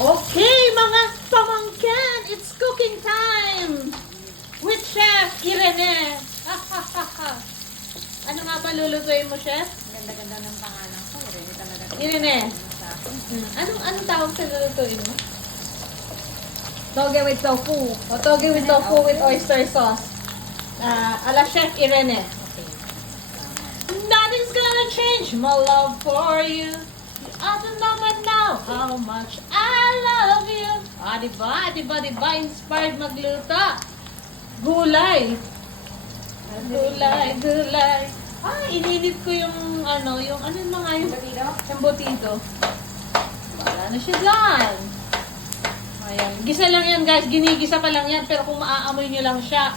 Okay, mga pamangkin, it's cooking time with Chef Irene. Ano nga ba lulutuin mo, Chef? Ganda-ganda ng pangalan ko. Irene talaga. Irene. Anong tawag sa lulutuin mo? Togue with tofu. O, toge with tofu with oyster sauce. Ala Chef Irene. Okay. Nothing's gonna change my love for you. I don't know but now how much I love you. Diba? Inspired magluto. Gulay. Gulay. Ininit ko yung yung mga yung embutido. Wala na siya dyan. Ayan. Gisa lang yan, guys. Ginigisa pa lang yan. Pero kung maaamoy nyo lang siya,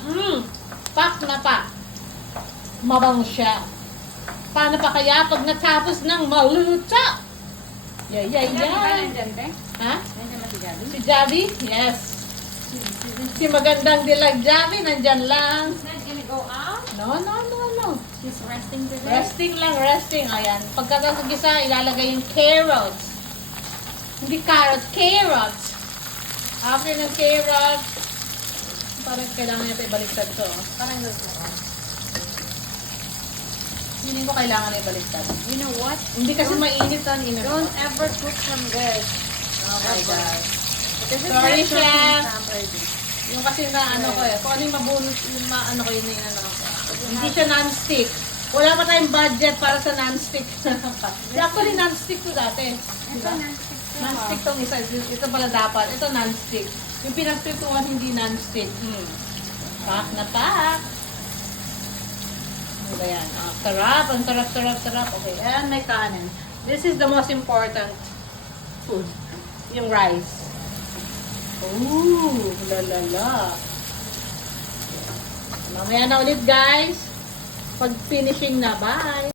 pak na pa. Mabang siya. Paano pa kaya pag natapos ng maluto? Yeah. Ha? Si Javi? Yes. Si magandang dilag Javi, nandyan lang. Not gonna go out? No. She's resting today? Resting. Ayan. Pagkatapos gisa, ilalagay yung carrots. Hindi carrot, carrots. After ng carrots, parang kailangan natin ibaliktad to. Parang gusto ko. Hindi ko kailangan na ibaliktad. You know what? Hindi kasi mainit ang init. Don't ever cook from this. Oh my God. Because it's Sorry, not cooking Chef. properly. Yung kasi na ko kung ano yung mabunot, yung ko yun na ko. Hindi siya non-stick. Wala pa tayong budget para sa non-stick. Actually, non-stick to dati. Ito non-stick to. Non-stick tong isa. Ito pala dapat. Ito non-stick. Yung pinagprituhan hindi non-stick. Pak na pak. Ano ba yan? Sarap. Ang sarap. Okay. And may kanin. This is the most important food. Yung rice. Ooh, lalala. Mamaya na ulit, guys. Pag finishing na, bye!